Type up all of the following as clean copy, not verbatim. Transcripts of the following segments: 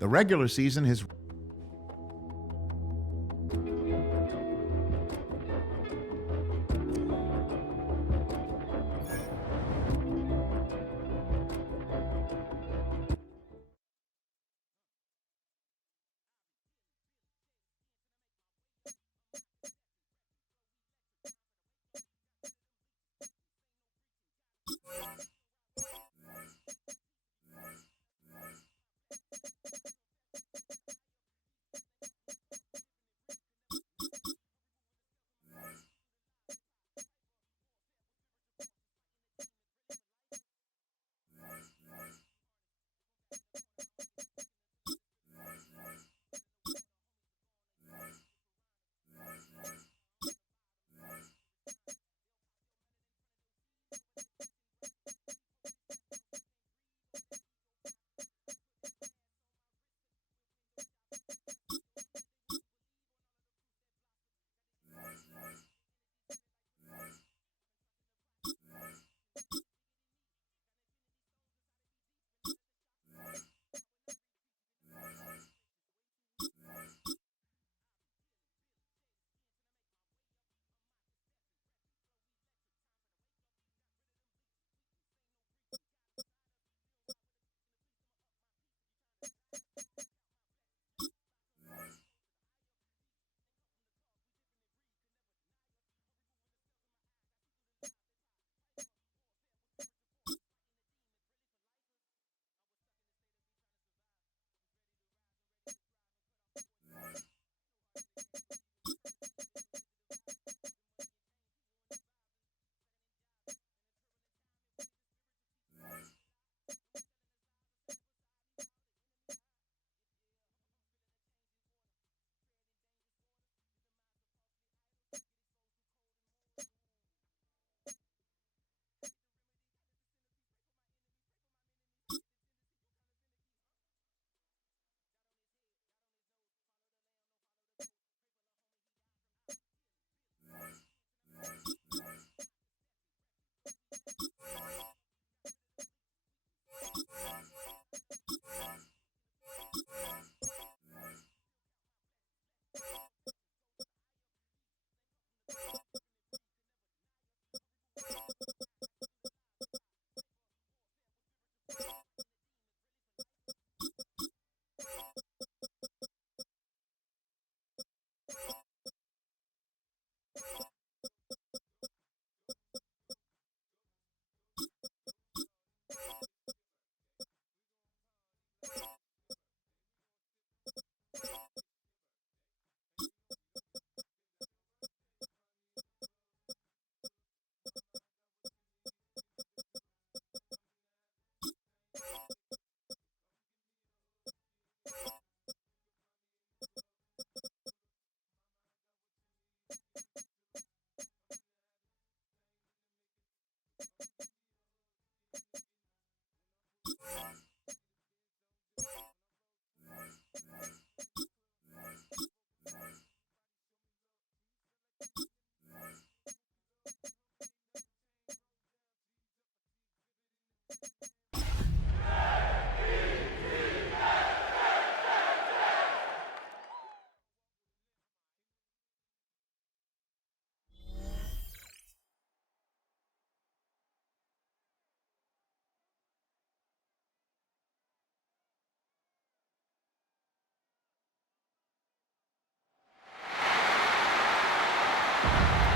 The regular season has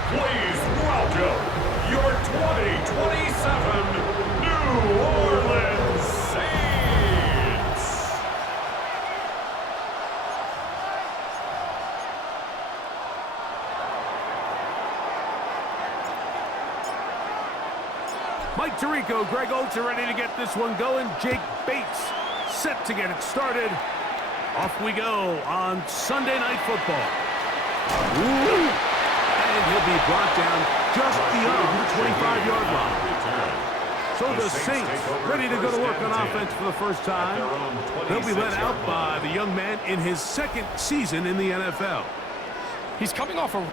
Please welcome your 2027 New Orleans Saints. Mike Tirico, Greg Oates are ready to get this one going. Jake Bates set to get it started. Off we go on Sunday Night Football. Ooh. And he'll be brought down just beyond the 25-yard line. So the Saints ready to go to work on offense for the first time. They'll be led out by the young man in his second season in the NFL. He's coming off a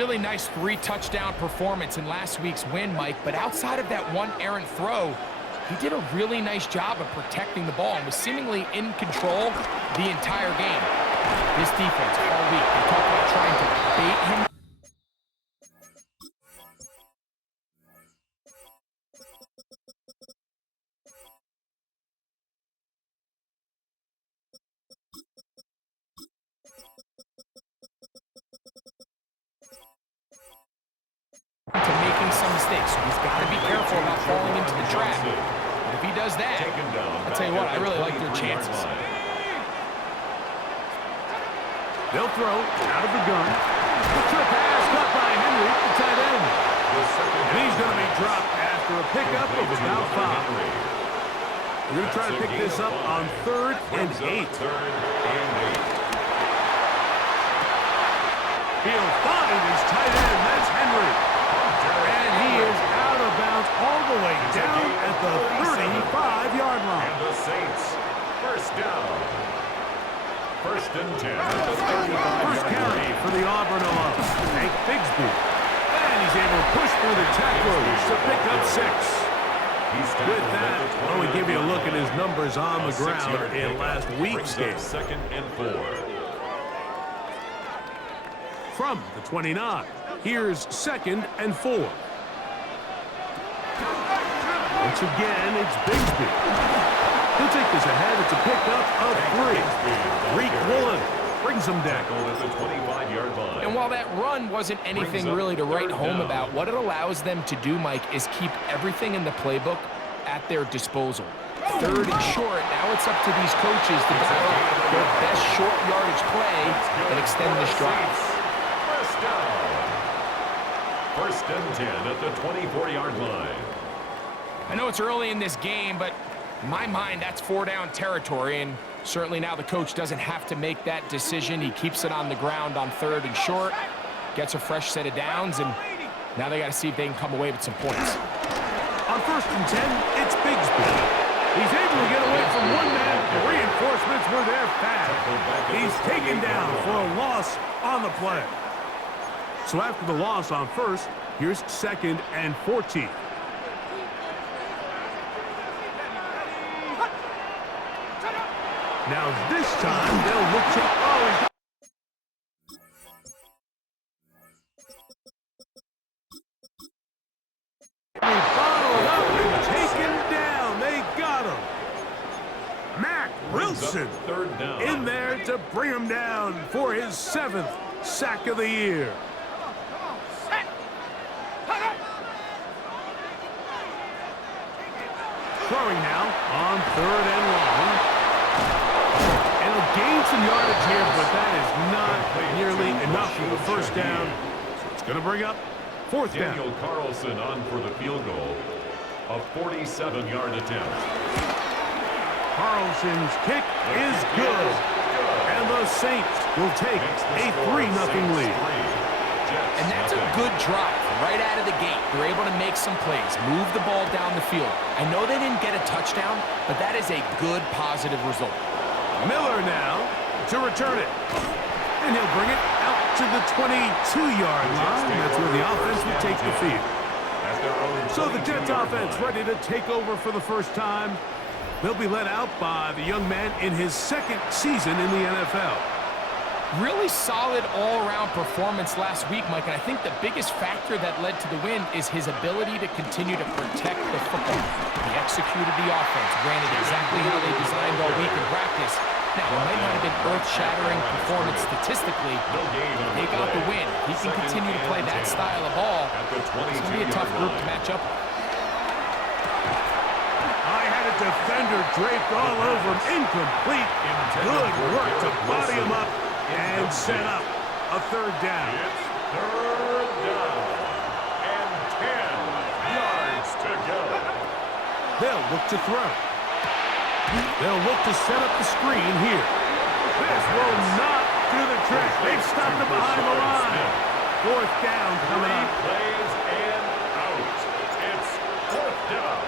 Really nice 3-touchdown performance in last week's win, Mike, but outside of that one errant throw, he did a really nice job of protecting the ball and was seemingly in control the entire game. This defense all week, they talk about trying to bait him. To making some mistakes, so he's got to be careful about falling into the trap. But if he does that, I'll tell you what, I really like their chances. They'll throw out of the gun. The trip pass caught by Henry, the tight end. And he's going to be dropped after a pickup of about 5. We're going to try to pick this up on 3rd and 8. He'll find his tight end. That's Henry. And he is out of bounds all the way down at the 35-yard line. And the Saints, first down. 1st and 10 at the 35. First carry for the Auburn Oaks. Hank Bigsby. And he's able to push through the tacklers to pick up 6. With that, I want to give you a look at his numbers on the ground in last week's game. 2nd and 4. From the 29, here's 2nd and 4. Once again, it's Bigsby. He'll take this ahead. It's a pickup of 3. Reek Woolen brings him down. At the 25-yard line. And while that run wasn't anything really to write home about, what it allows them to do, Mike, is keep everything in the playbook at their disposal. 3rd and short, now it's up to these coaches to develop their best short yardage play and extend this drive. First down. 1st and 10 at the 24-yard line. I know it's early in this game, but in my mind, that's 4-down territory, and certainly now the coach doesn't have to make that decision. He keeps it on the ground on 3rd and short, gets a fresh set of downs, and now they got to see if they can come away with some points. On 1st and 10, it's Bigsby. He's able to get away from one man. The reinforcements were there fast. He's taken down for a loss on the play. So after the loss on 1st, here's 2nd and 14. Now this time, they'll look to... Oh, he bottled up and taken down. They got him. Mac Wilson 3rd down. in there to bring him down for his 7th sack of the year. Throwing now on 3rd and long. And he'll gain some yardage here, but that is not nearly enough for the first down. So it's going to bring up 4th down. Daniel Carlson on for the field goal. A 47-yard attempt. Carlson's kick is good. And the Saints will take a 3-0 lead. And that's a good drive right out of the gate. They're able to make some plays, move the ball down the field. I know they didn't get a touchdown, but that is a good, positive result. Miller now to return it. And he'll bring it out to the 22-yard line. That's where the offense will take the field. So the Jets offense ready to take over for the first time. They'll be led out by the young man in his 2nd season in the NFL. Really solid all-around performance last week, Mike, and I think the biggest factor that led to the win is his ability to continue to protect the football. He executed the offense, ran it exactly how they designed all week in practice. Now, it might not have been earth-shattering performance statistically, but they got the win. He can continue to play that style of ball. It's going to be a tough group to match up with. I had a defender draped all over him. Incomplete. Good work to body him up and set up a 3rd down. It's 3rd down and 10 yards to go. They'll look to throw. They'll look to set up the screen here. This will not do the trick. They've stopped him behind the line. 4th down coming up. 3 plays and out. It's 4th down.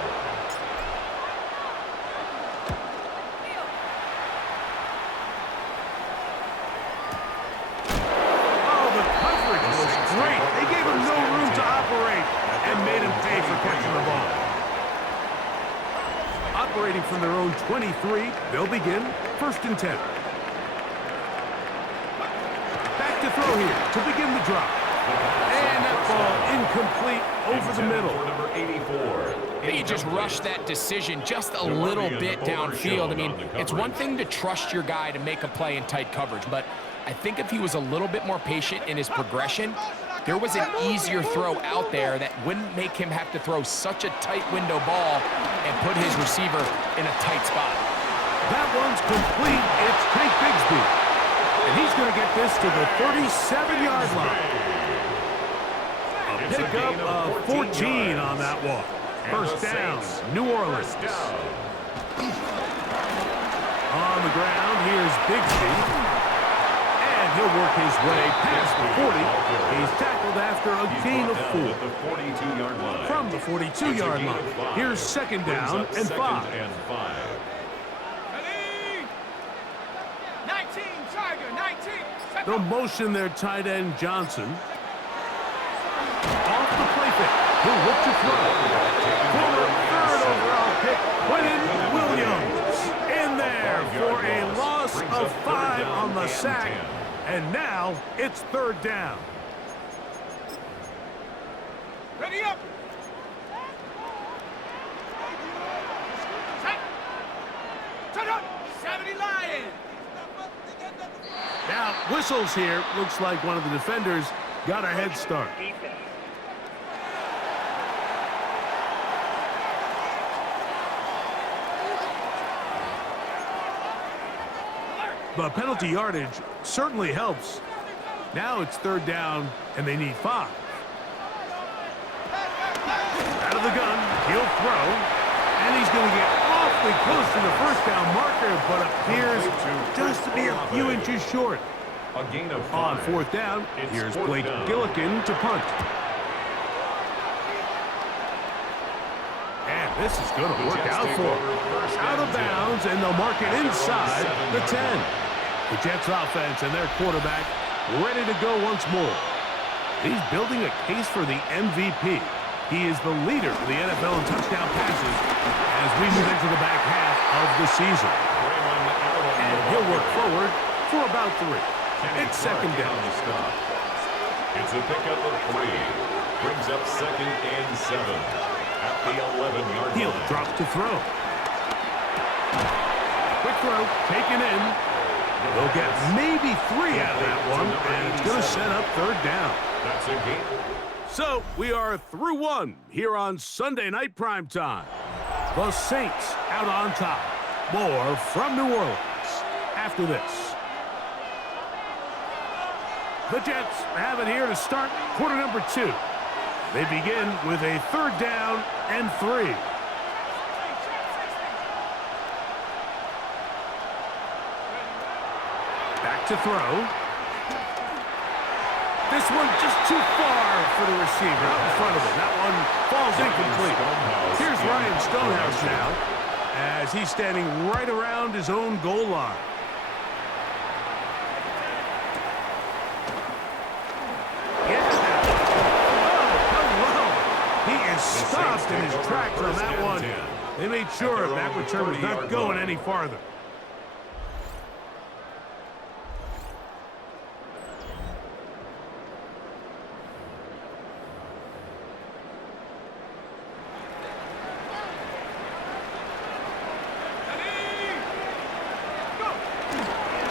Oh, the coverage was great. operating from their own 23. They'll begin 1st and 10. Back to throw here to begin the drop. And that ball incomplete over the middle. Number 84. I think he just rushed that decision just a little bit downfield. I mean, it's one thing to trust your guy to make a play in tight coverage, but I think if he was a little bit more patient in his progression, there was an easier throw out there that wouldn't make him have to throw such a tight window ball and put his receiver in a tight spot. That one's complete. It's Tank Bigsby. And he's going to get this to the 37-yard line. A pickup of 14 on that one. First down, New Orleans. On the ground, here's Bigsby. And he'll work his way past the 40. He's tackled after a gain of 4. From the 42-yard line. Here's 2nd down and 5. 19, Tiger, 19. They'll motion their tight end, Johnson. Off the play fake. He'll look to throw. Former 3rd overall pick, Quentin Williams. In there for a loss of 5 on the sack. And now it's 3rd down. Ready up. Set up. 70 Lions. Now, whistles here. Looks like one of the defenders got a head start. But penalty yardage certainly helps. Now it's 3rd down, and they need 5. Out of the gun, he'll throw, and he's going to get awfully close to the 1st down marker, but appears just to be a few inches short. A gain of 5. On 4th down, here's Blake Gillikin to punt. And this is going to work out for him. Out of bounds, and they'll mark it inside the 10. The Jets offense and their quarterback ready to go once more. He's building a case for the MVP. He is the leader of the NFL in touchdown passes as we move into the back half of the season. And he'll work forward for about 3. It's 2nd down. It's a pickup of 3. Brings up 2nd and 7 at the 11-yard line. He'll drop to throw. Quick throw, taken in. They'll get maybe 3 out of that one, and it's going to set up 3rd down. That's a gain. So we are through 1 here on Sunday Night Primetime. The Saints out on top. More from New Orleans after this. The Jets have it here to start quarter number 2. They begin with a 3rd down and 3. Back to throw. This one just too far for the receiver out in front of him. That one falls incomplete. Here's Ryan Stonehouse now as he's standing right around his own goal line. He is stopped in his tracks on that one. They made sure that return was not going any farther.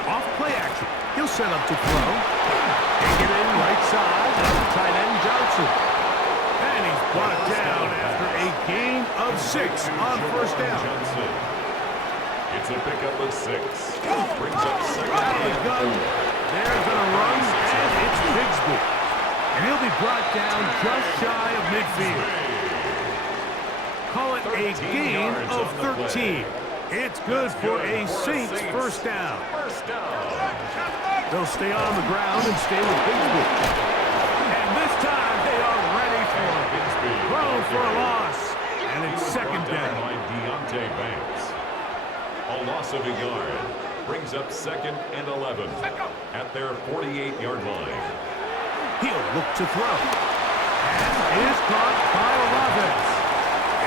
Off play action. He'll set up to throw. Take it in right side. Tight end Johnson. And he's brought down after a gain of 6 on 1st down. It's a pickup of 6. Brings up 2nd Out of the and gun. 4. They're going to run, and it's Bigsby. And he'll be brought down just shy of midfield. Call it a gain of 13. It's good for a Saints 1st down. They'll stay on the ground and stay with Bigsby. And this time they are ready for it. Throw for a loss. And it's 2nd down. By Deontay Banks. A loss of a yard. Brings up 2nd and 11 at their 48-yard line. He'll look to throw. And is caught by Olave.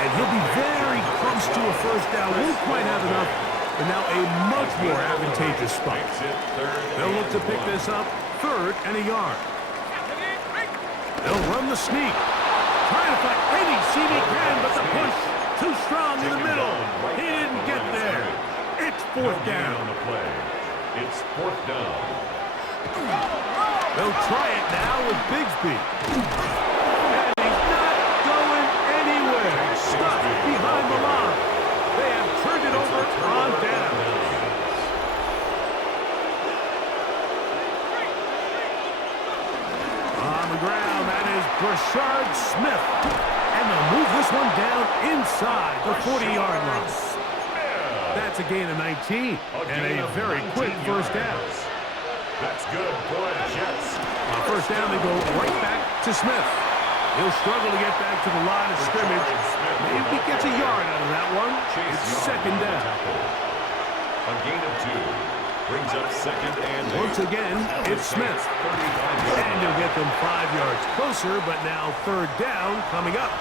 And he'll be very close to a first down. Won't quite have enough, but now a much more advantageous spot. They'll look to pick this up, 3rd and a yard. They'll run the sneak. Trying to find any seam he can, but the push too strong in the middle. He didn't get there. It's 4th down. It's 4th down. They'll try it now with Bigsby. And he's not going anywhere. Stuck behind the line. They have turned it over on down. On the ground, that is Brashard Smith. And they'll move this one down inside the 40-yard line. That's a gain of 19 and a very quick first down. That's good for the Jets. On first down, they go right back to Smith. He'll struggle to get back to the line of scrimmage. Maybe he gets a yard out of that one. It's 2nd down. A gain of 2. Brings up 2nd and 8. Once again, it's Smith. And he'll get them 5 yards closer, but now 3rd down coming up.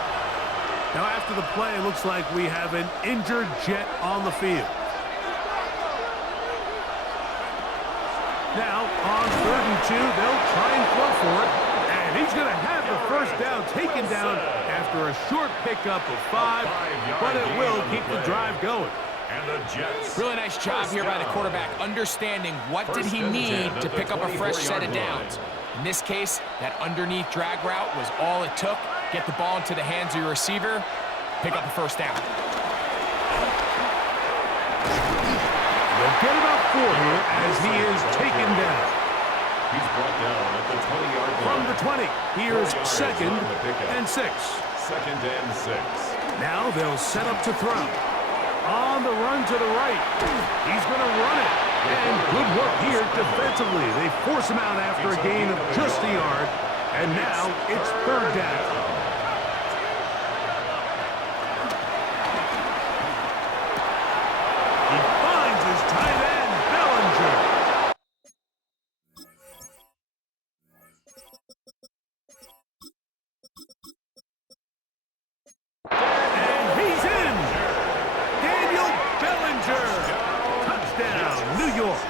Now after the play, it looks like we have an injured Jet on the field. Now, on 3rd and 2, they'll try and throw for it. And he's going to have the first down taken down after a short pickup of 5, but it will keep the drive going. And the Jets. Really nice job here by the quarterback, understanding what did he need to pick up a fresh set of downs. In this case, that underneath drag route was all it took. Get the ball into the hands of your receiver, pick up a first down. They'll get about 4 here as he is taken down. He's brought down at the 20-yard line. From the 20, here's 2nd and 6. 2nd and 6. Now they'll set up to throw. On the run to the right. He's going to run it. And good work here defensively. They force him out after a gain of just a yard. And now it's 3rd down. He finds his tight end, Bellinger. And he's in. Daniel Bellinger. Touchdown, New York.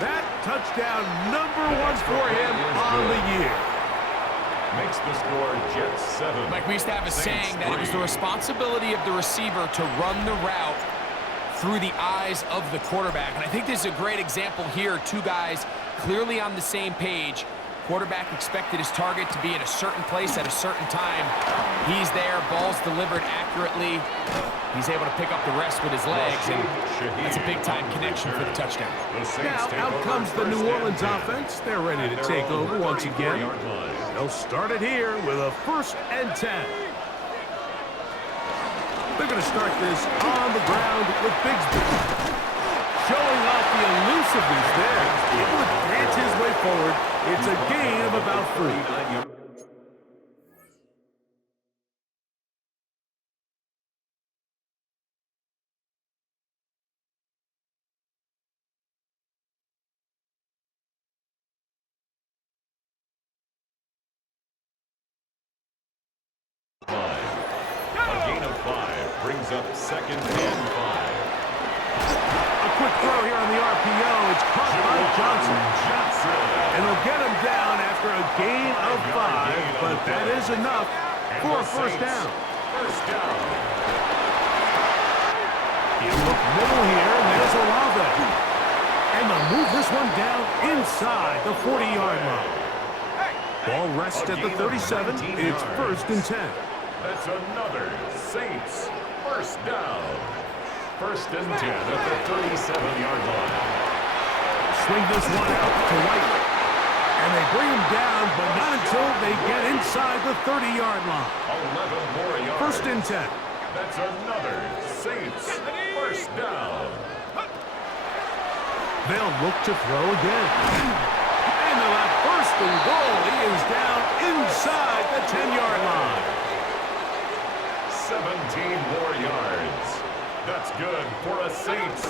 That touchdown number 1 for him on the year. Makes the score Jets 7. Like we used to have a saying that it was the responsibility of the receiver to run the route through the eyes of the quarterback. And I think this is a great example here. 2 guys clearly on the same page. Quarterback expected his target to be in a certain place at a certain time. He's there, ball's delivered accurately. He's able to pick up the rest with his legs, and that's a big-time connection for the touchdown. Now out comes the New Orleans offense. They're ready to take over once again. They'll start it here with a 1st and 10. They're going to start this on the ground with Bigsby. Showing off the elusiveness there. Able to dance his way forward. It's a gain of about 3. A gain of 5 brings up 2nd and 5. A quick throw here on the RPO. It's caught by Johnson. And they'll get him down after a gain of 5, but that is enough for a first down. First down. He'll look middle here, and there's Olave. And they'll move this one down inside the 40-yard line. Ball rests at the 37. It's 1st and 10. That's another Saints first down. 1st and 10 at the 37-yard line. Swing this one out to White. And they bring him down, but not until they get inside the 30-yard line. 11 more yards. 1st and 10. That's another Saints first down. They'll look to throw again. And they'll have 1st and goal. He is down inside the 10-yard line. 17 more yards. That's good for a Saints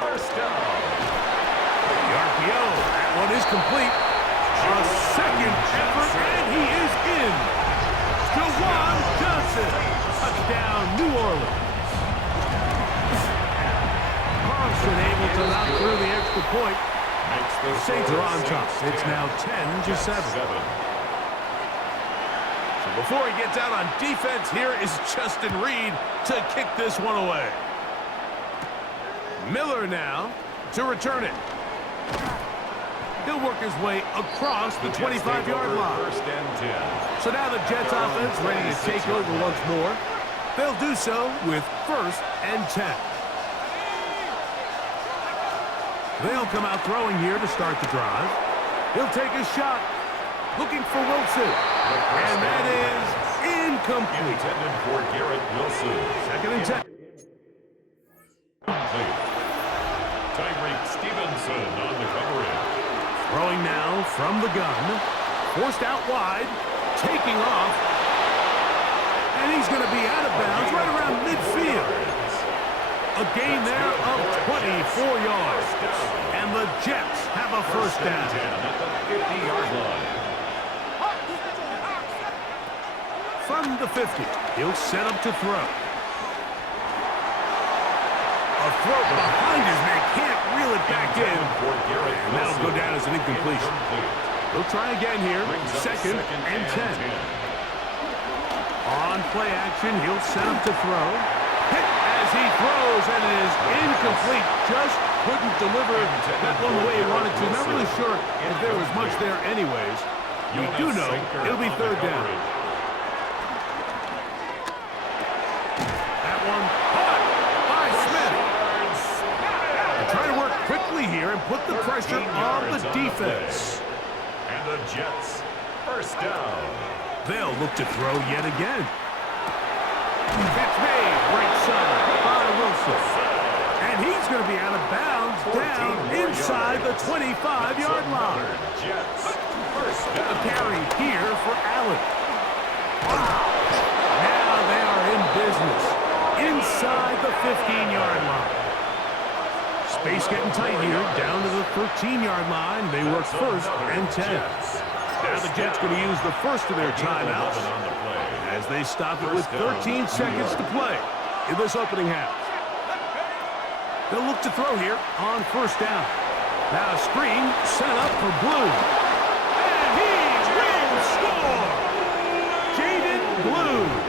first down. The RPO, that one is complete. A 2nd effort, and he is in. Jawan Johnson. Touchdown, point. Makes The Saints are on top. It's now 10-7. So before he gets out on defense, here is Justin Reed to kick this one away. Miller now to return it. He'll work his way across the 25-yard line. First and 10. So now the Jets offense ready to take over once more. They'll do so with 1st and 10. They'll come out throwing here to start the drive. He'll take a shot. Looking for Wilson. And that is incomplete. Intended for Garrett Wilson. 2nd and 10. Tyreek Stevenson on the coverage. Throwing now from the gun. Forced out wide. Taking off. And he's going to be out of bounds right around midfield. A gain there of 24 yards. And the Jets have a first down. At the 50-yard line. From the 50, he'll set up to throw. A throw behind his man, can't reel it back in. And that'll go down as an incompletion. He'll try again here, 2nd and 10. On play action, he'll set up to throw. Hit as he throws, and it is incomplete. Just couldn't deliver that one the way he wanted to. Not really sure if there was much there anyways. We do know it'll be 3rd down. That one caught by Smith. They're trying to work quickly here and put the pressure on the defense. And the Jets, first down. They'll look to throw yet again. Catch made, right side by Wilson. And he's going to be out of bounds down inside the 25-yard line. Jets, first A down. carry here for Allen. Now they are in business inside the 15-yard line. Space getting tight here, down to the 13-yard line. They work 1st and 10. Now the Jets going to use the first of their timeouts as they stop it with 13 seconds to play in this opening half. They'll look to throw here on 1st down. Now a screen set up for Blue. And he will score! Jaden Blue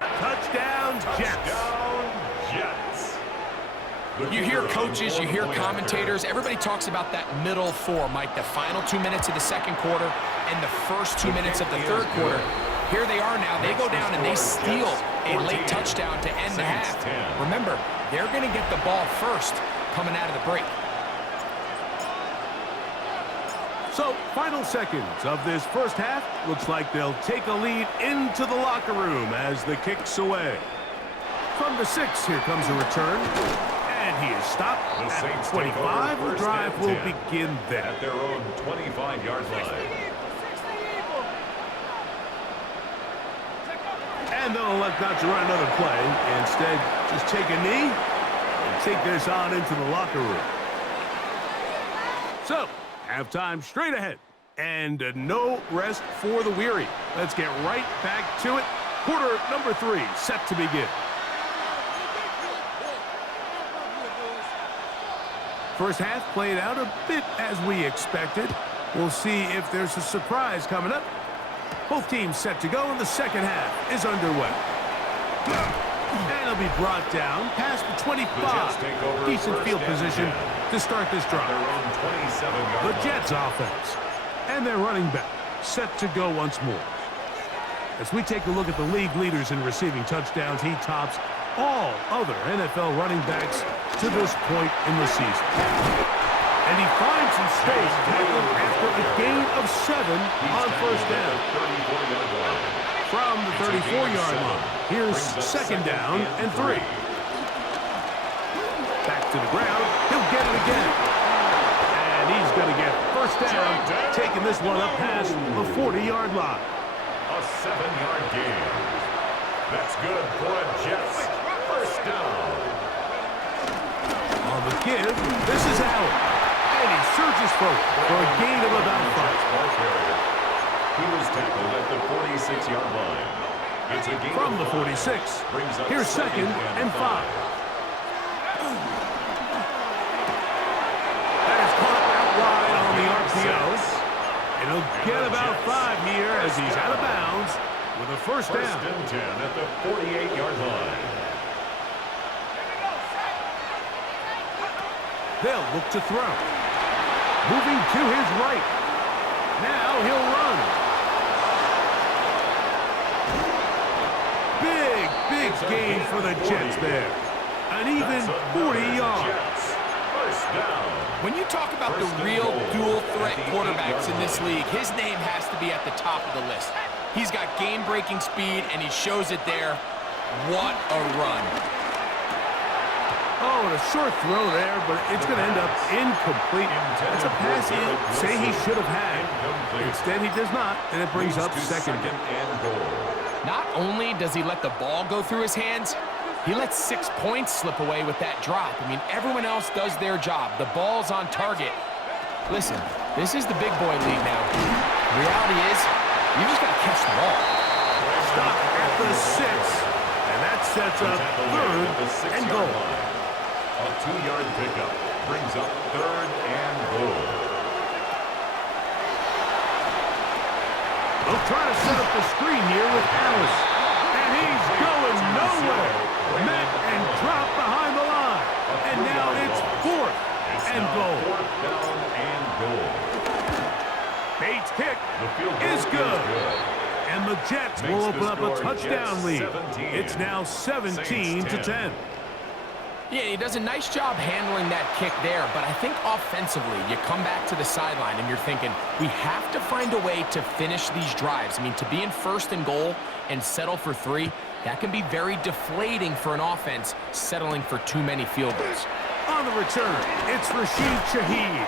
Touchdown, Jets. Touchdown, Jets. You hear coaches, you hear commentators, everybody talks about that middle four, Mike, the final 2 minutes of the second quarter and the first 2 minutes of the third quarter. Here they are now. They go down and they steal a late touchdown to end the half. Remember, they're going to get the ball first coming out of the break. So, final seconds of this first half. Looks like they'll take a lead into the locker room as the kick's away. From the 6, here comes a return. And he is stopped at 25. The drive will begin there. At their own 25-yard line. And they'll elect not to run another play. Instead, just take a knee and take this on into the locker room. So, halftime straight ahead. And no rest for the weary. Let's get right back to it. Quarter number 3 set to begin. First half played out a bit as we expected. We'll see if there's a surprise coming up. Both teams set to go, and the second half is underway. And it'll be brought down past the 25. Decent field position to start this drive. The Jets offense and their running back set to go once more. As we take a look at the league leaders in receiving touchdowns, he tops all other NFL running backs to this point in the season. And he finds some space tackling after a gain of 7 on first down. From the 34-yard line, here's second down and 3. Back to the ground, he'll get it again. And he's going to get first down, taking this one up past the 40-yard line. A 7-yard gain. That's good for a Jets. First down. On the give, this is Allen. And he surges forward for a gain of about 5. He was tackled at the 46-yard line. It's a gain from the 46. Here's second and 5. That is caught out wide on the RPO. And he'll get about 5 here as he's out of bounds with a first down. First and 10 at the 48-yard line. They'll look to throw. Moving to his right. Now he'll run. Big gain for the Jets there. An even 40 yards. First down. When you talk about the real dual-threat quarterbacks in this league, his name has to be at the top of the list. He's got game-breaking speed, and he shows it there. What a run. Oh, and a short throw there, but it's going to end up incomplete. That's a pass he'd say he should have had. Instead, he does not, and it brings up second and goal. Not only does he let the ball go through his hands, he lets 6 points slip away with that drop. I mean, everyone else does their job. The ball's on target. Listen, this is the big boy league now. The reality is, you just got to catch the ball. Stop at the 6, and that sets up third and goal. A 2-yard pickup brings up third and goal. They'll try to set up the screen here with Alice. And he's going nowhere. Met and dropped behind the line. And now it's fourth and goal. Fourth down and goal. Bates' kick The field goal is good. good. And the Jets Makes will the open up a score touchdown Jets lead. 17. It's now 17 to 10. Yeah, he does a nice job handling that kick there, but I think offensively, you come back to the sideline and you're thinking, we have to find a way to finish these drives. I mean, to be in first and goal and settle for 3, that can be very deflating for an offense settling for too many field goals. On the return, it's Rashid Shaheed.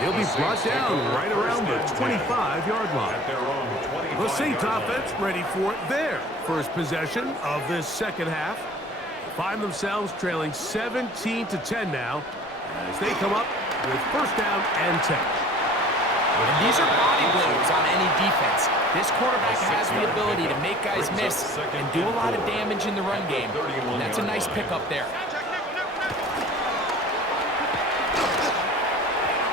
He'll be brought down right around the 25-yard line. At their own 25-yard The Saints line. offense ready for their first possession of this second half. Find themselves trailing 17 to 10 now as they come up with first down and 10. And these are body blows on any defense. This quarterback has the ability to make guys miss and do a lot of damage in the run game. And that's a nice pickup there.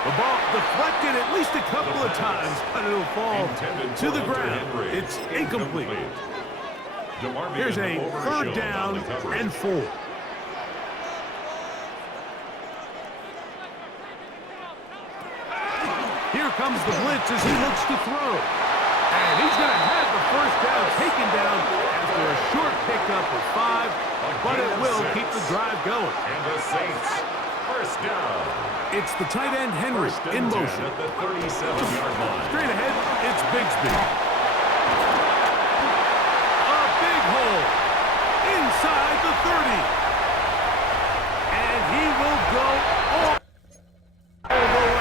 The ball deflected at least a couple of times, but it'll fall to the ground. It's incomplete. Here's a third down and 4. Here comes the blitz as he looks to throw. And he's going to have the first down taken down after a short pickup of 5, but it will keep the drive going. And the Saints, first down. It's the tight end Henry in motion. At the 37-yard line. Straight ahead, it's Bigsby. A big hole inside the 30. And he will go all the way.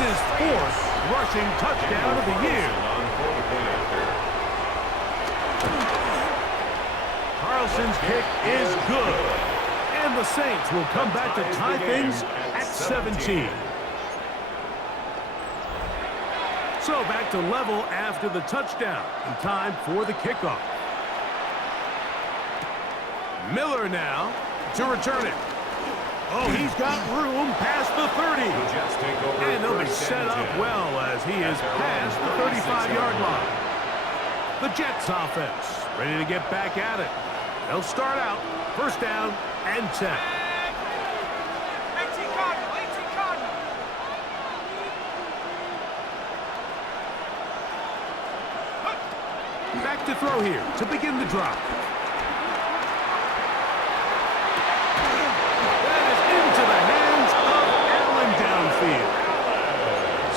his 4th rushing touchdown of the year. Carlson's kick is good. And the Saints will come back to tie things at 17. So back to level after the touchdown. And time for the kickoff. Miller now to return it. Oh, he's got room past the 30. And they'll be set up well as he is past the 35-yard line. The Jets offense ready to get back at it. They'll start out first down and 10. 18 Cardinal, 18 Cardinal. Back to throw here to begin the drive. That is into the hands of Allen downfield.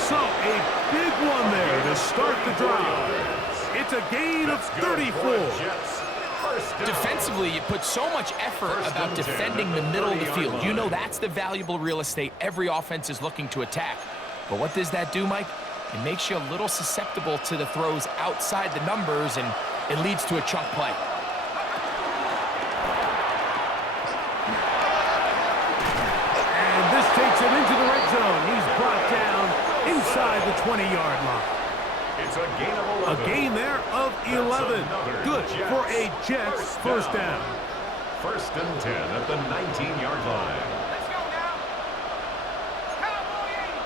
So a big one there to start the drive. It's a gain of 34. Defensively, you put so much effort about defending the middle of the field. You know that's the valuable real estate every offense is looking to attack. But what does that do, Mike? It makes you a little susceptible to the throws outside the numbers, and it leads to a chunk play. And this takes him into the red zone. He's brought down inside the 20-yard line. It's a gain of 11. A gain there of 11. Good for a Jets first down. First and 10 at the 19-yard line. Let's go now. Cowboy 80.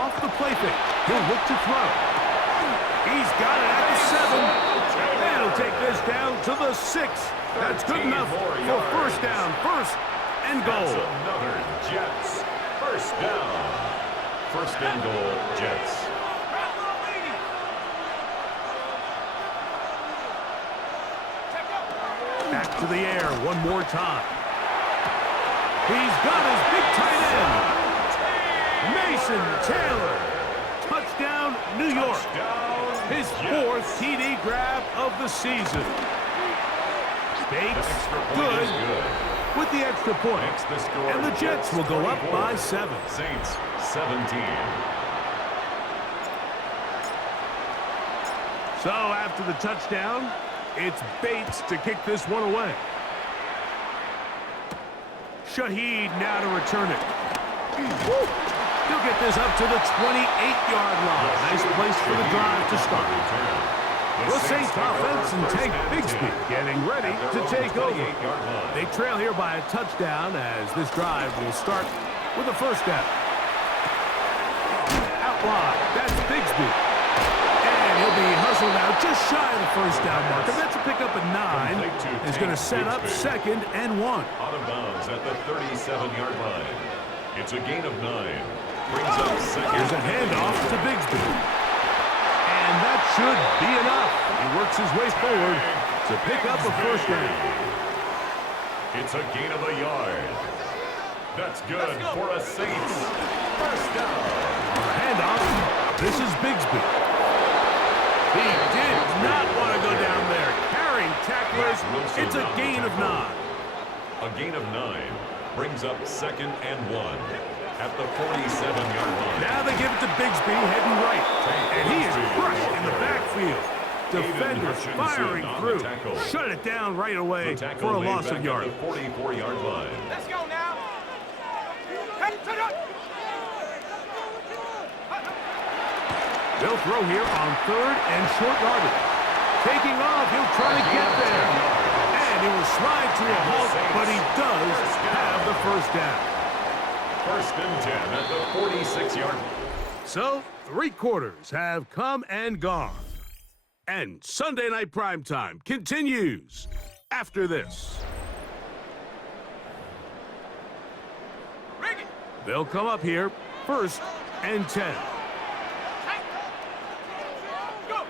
Off the play fake. He'll look to throw. He's got it at the 7. And he'll take this down to the 6. That's good enough for first down. First and goal. That's another Jets first down. First and goal, Jets. Back to the air one more time. He's got his big tight end. Mason Taylor. Touchdown, New York. His 4th TD grab of the season. Bates, good with the extra point. And the Jets will go up by 7. Saints 17. So after the touchdown, it's Bates to kick this one away. Shaheed now to return it. He'll get this up to the 28-yard line. Nice place for the drive to start. The Saints offense and Tank Bigsby getting ready to take over. They trail here by a touchdown as this drive will start with a first down. Out wide, that's Bigsby. And he'll be hustled out just shy of the first down marker. That's a pickup at 9. Is going to set up second and 1. Out of bounds at the 37-yard line. It's a gain of 9. Brings up second. Here's a handoff to Bigsby. And that should be enough. He works his way forward to pick up a first down. It's a gain of a yard. That's good for a Saints first down. On the handoff, this is Bigsby. He did not want to go down there. Carrying tacklers, it's a gain of 9. A gain of 9 brings up second and 1 at the 47-yard line. Now they give it to Bigsby heading right. And he is crushed in the backfield. Defenders firing through. Shut it down right away for a loss of yard. The 44-yard line. Let's go now. Hey, turn up. They'll throw here on 3rd and short yardage. Taking off, he'll try to get there. And he will slide to a halt, but he does have the first down. First and 10 at the 46-yard line. So, 3 quarters have come and gone. And Sunday Night Primetime continues after this. Rig it. They'll come up here first and 10. Go.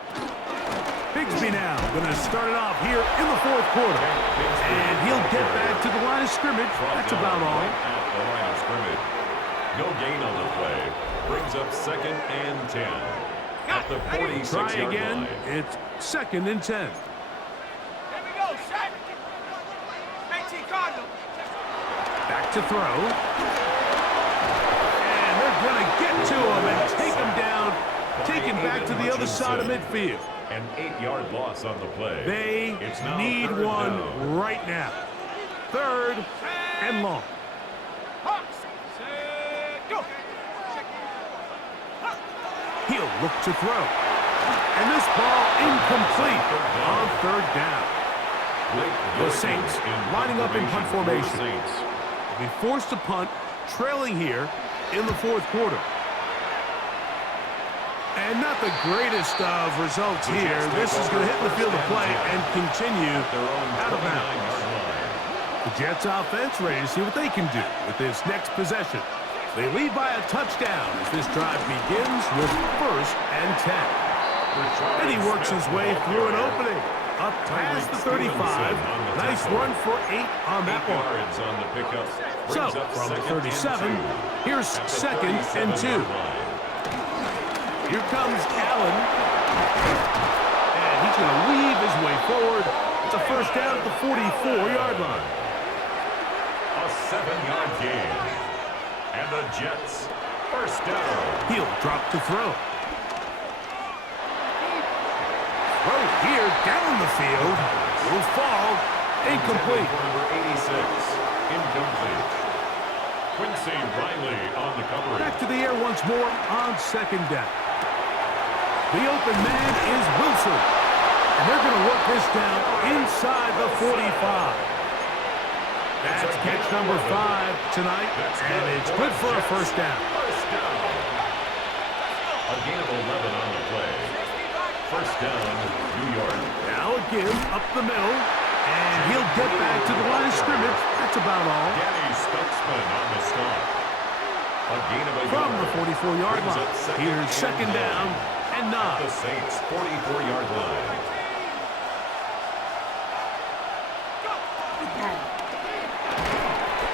Bigsby now going to start it off here in the 4th quarter. And he'll get back to the line of scrimmage. That's about all. At the line of scrimmage. No gain on the play. Brings up second and 10 at the 46-yard Try again. line. It's 2nd and 10. Here we go, set. 18 to throw. And they're going to get to him and take him down. Take him back to the other side of midfield. An 8-yard loss on the play. They It's now need third one down. right now. 3rd and long. Go. He'll look to throw. And this ball incomplete on 3rd down. The Saints lining up in punt formation. They'll be forced to punt, trailing here in the 4th quarter. And not the greatest of results here. This is going to hit the field of play and continue out of bounds. The Jets offense ready to see what they can do with this next possession. They lead by a touchdown as this drive begins with 1st and 10. And he works his way through an opening. Up past the 35. Nice run for 8 on that one. So, from the 37, here's 2nd and 2. Here comes Allen. And he's going to weave his way forward. It's a 1st down at the 44-yard line. A 7-yard gain. And the Jets, 1st down. He'll drop to throw. Throw here down the field. Will fall. Incomplete. Number 86, incomplete. Quincy Riley on the coverage. Back to the air once more on 2nd down. The open man is Wilson. And they're going to work this down inside the 45. That's catch number 5 tonight, and it's good for a 1st down. First down. A gain of 11 on the play. 1st down, New York. Now a give up the middle, and he'll get back to the line of scrimmage. That's about all. Danny Stutzman on the stop. A gain of a From yard. the 44-yard Brings line. up second Here's 2nd and down and The 9. Saints, 44-yard line.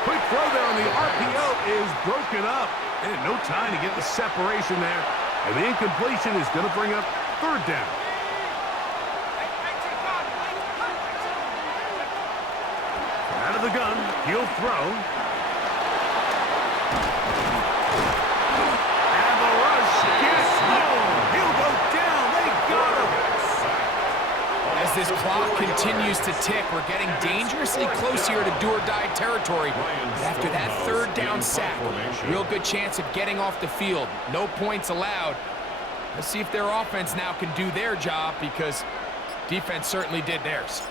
Quick throw there on the RPO is broken up. And no time to get the separation there. And the incompletion is going to bring up 3rd down. Out of the gun, he'll throw. And the rush gets home. He'll go down. They got him. As this clock continues to tick, we're getting dangerously close here to do-or-die territory. But after that 3rd down sack, real good chance of getting off the field. No points allowed. Let's see if their offense now can do their job, because defense certainly did theirs.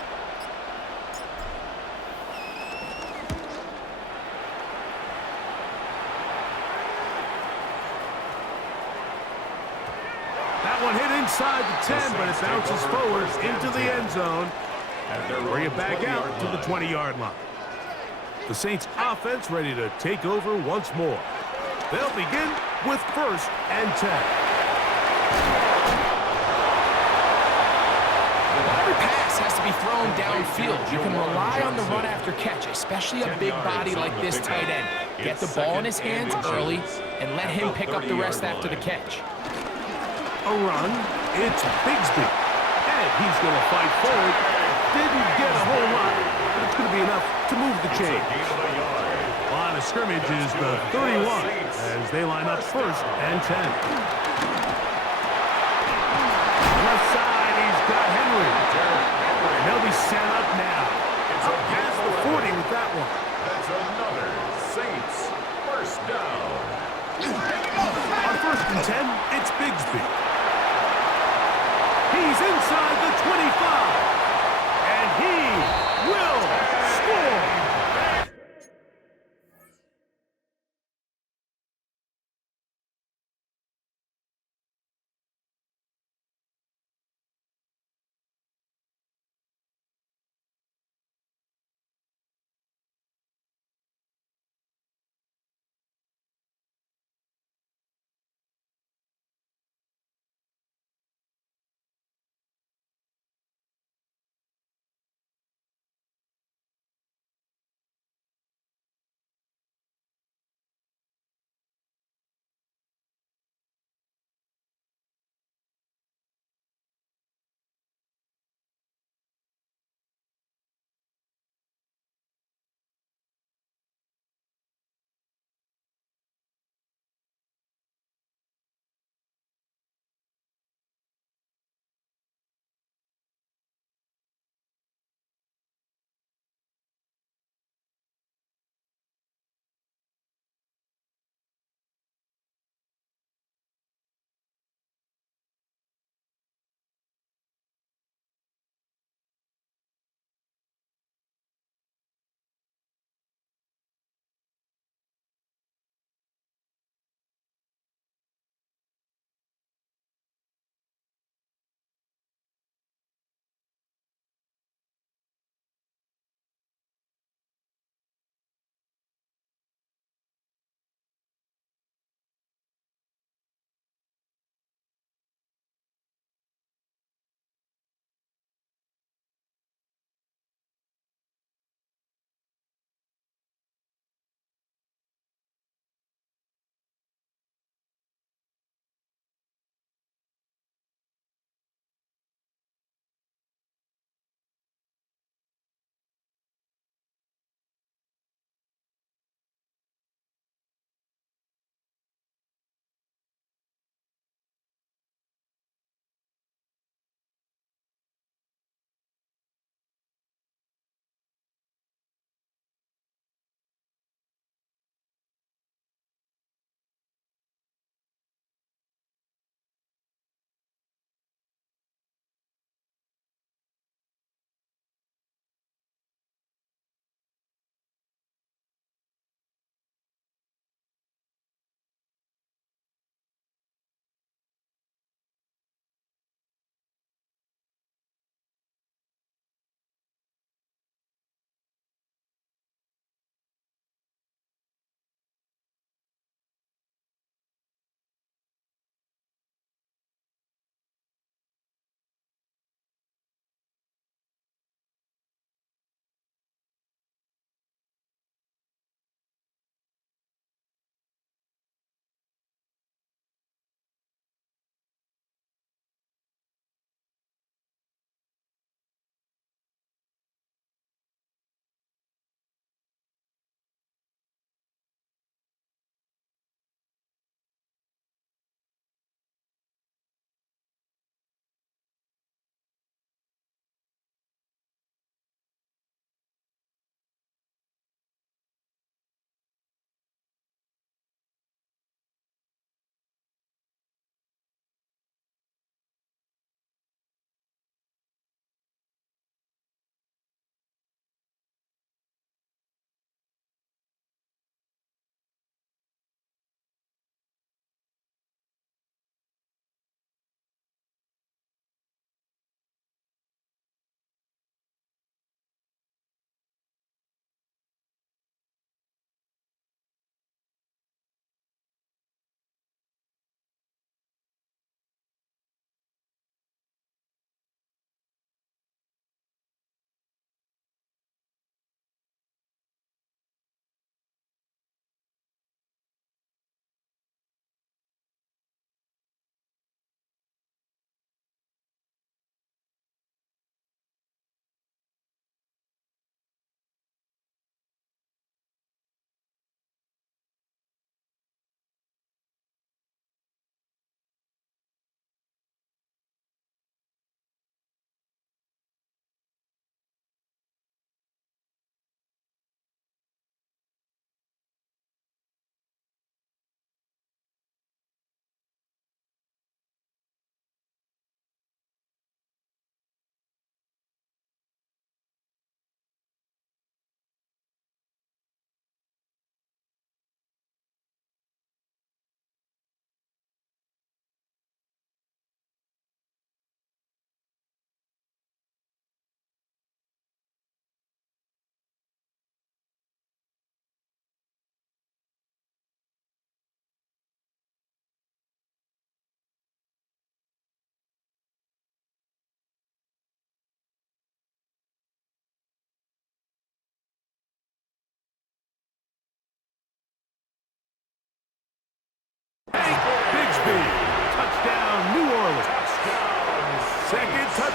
That one hit inside the 10, but it bounces forward into the end zone. Bring it back out to the 20-yard line. The Saints offense ready to take over once more. They'll begin with 1st and 10. Every pass has to be thrown downfield. You can rely on the run after catch, especially a big body like this tight end. Get the ball in his hands early and let him pick up the rest after the catch. A run, it's Bigsby. And he's going to fight forward. Didn't get a whole lot, but it's going to be enough to move the chain. Line of scrimmage is the 31 as they line up 1st and 10. Left side, he's got Henry. And they'll be set up now. Up past the 40 with that one. That's another Saints 1st down. On 1st and 10, it's Bigsby. He's inside the 25. And he will score.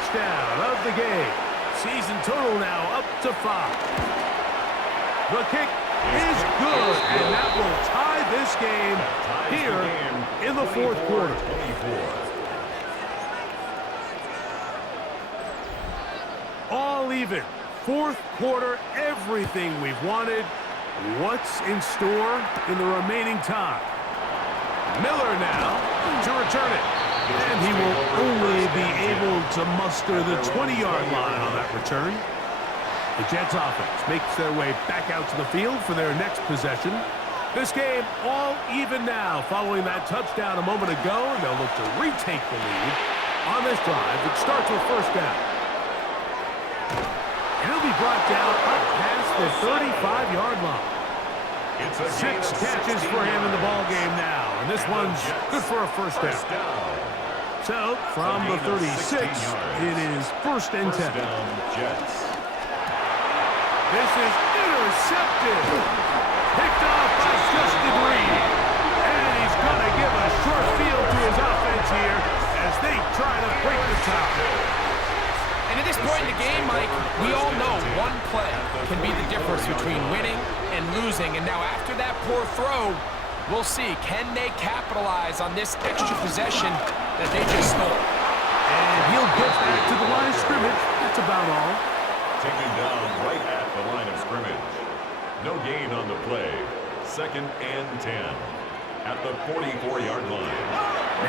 touchdown of the game. Season total now up to 5. The kick is good, and that will tie this game here in the fourth quarter. All even. Fourth quarter, everything we've wanted. What's in store in the remaining time? Miller now to return it. And he will only be able to muster the 20-yard line on that return. The Jets offense makes their way back out to the field for their next possession. This game all even now following that touchdown a moment ago, and they'll look to retake the lead on this drive that starts with first down. And he'll be brought down up past the 35-yard line. 6 catches for him in the ball game now, and this one's good for a first down. So, from the 36, it is first and 10. This is intercepted. Picked off by Justin Reed. And he's going to give a short field to his offense here as they try to break the top. And at this point in the game, Mike, we all know one play can be the difference between winning and losing. And now after that poor throw, we'll see, can they capitalize on this extra possession that they just stole? And he'll get back to the line of scrimmage. That's about all. Taken down right at the line of scrimmage. No gain on the play. Second and 10 at the 44-yard line.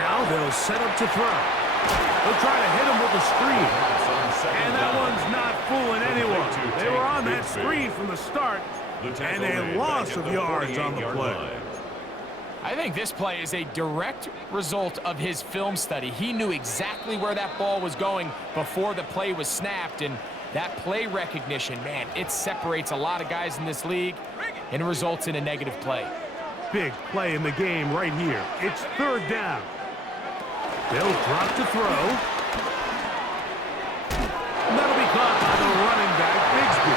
Now they'll set up to throw. They'll try to hit him with a screen. And that one's not fooling anyone. They were on that screen from the start, and a loss of yards on the play. I think this play is a direct result of his film study. He knew exactly where that ball was going before the play was snapped, and that play recognition, man, it separates a lot of guys in this league and results in a negative play. Big play in the game right here. It's third down. They'll drop to throw. And that'll be caught by the running back, Bigsby.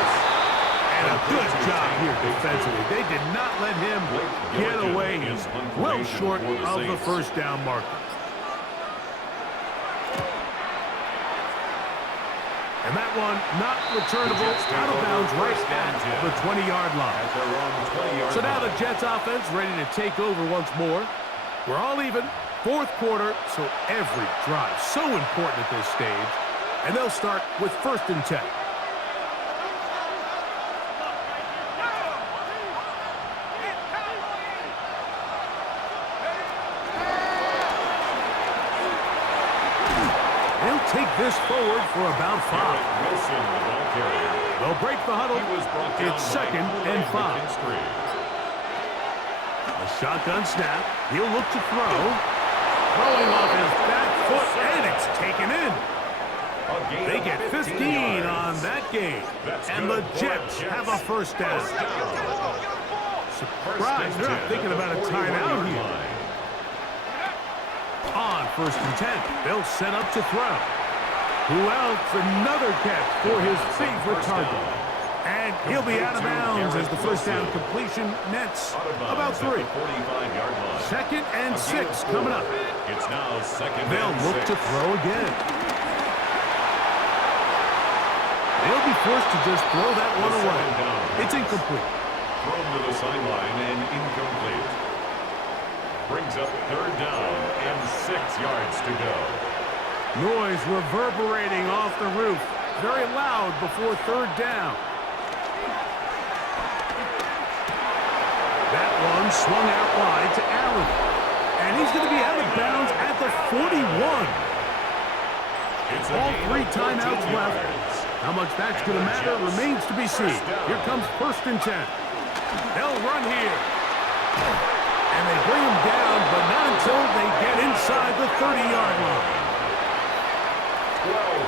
And a good job here defensively. They did not let him get away. He's well short of the first down marker. And that one not returnable, out of bounds right at the 20-yard line. So now the Jets offense ready to take over once more. We're all even, fourth quarter, so every drive so important at this stage. And they'll start with first and 10. They'll take this forward for about 5. Wilson, the ball carrier. They'll break the huddle. It's second and 5. A shotgun snap. He'll look to throw. Throwing off his back foot, and it's taken in. They get 15 on that game. And the Jets have a first down. Surprised they're not thinking about a timeout here. On first and 10, they'll set up to throw. Who else? Another catch for his favorite target. And he'll be out of bounds as the first down completion nets about 3. Second and 6 coming up. It's now second. They'll look to throw again. They'll be forced to just throw that one away. It's incomplete. Thrown to the sideline and incomplete. Brings up third down and 6 yards to go. Noise reverberating off the roof. Very loud before third down. That one swung out wide to Allen. And he's going to be out of bounds at the 41. All 3 timeouts left. How much that's going to matter remains to be seen. Here comes first and 10. They'll run here. And they bring him down, but not until they get inside the 30-yard line.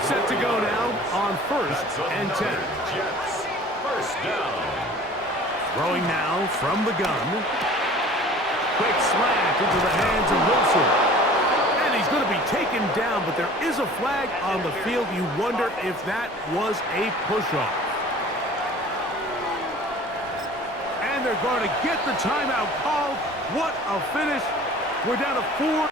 Set to go now on first and 10. Jets, first down. Throwing now from the gun. Quick slant into the hands of Wilson. And he's going to be taken down, but there is a flag on the field. You wonder if that was a push-off. And they're going to get the timeout called. What a finish. We're down to 4.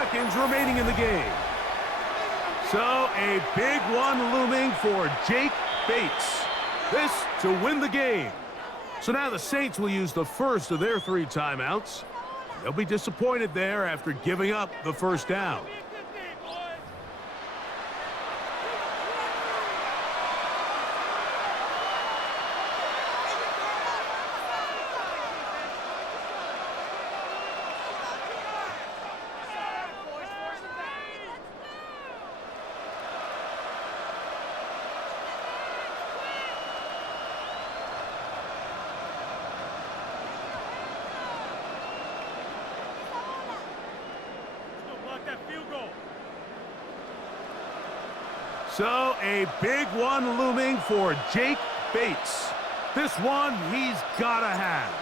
seconds remaining in the game. So a big one looming for Jake Bates. This to win the game. So now the Saints will use the first of their 3 timeouts. They'll be disappointed there after giving up the first down. So a big one looming for Jake Bates. This one he's gotta have.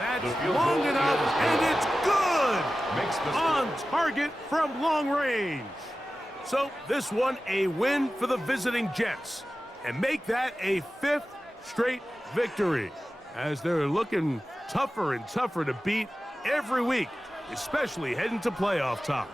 That's long enough, and it's good! Makes the On target from long range. So this one a win for the visiting Jets, and make that a 5th straight victory, as they're looking tougher and tougher to beat every week, especially heading to playoff time.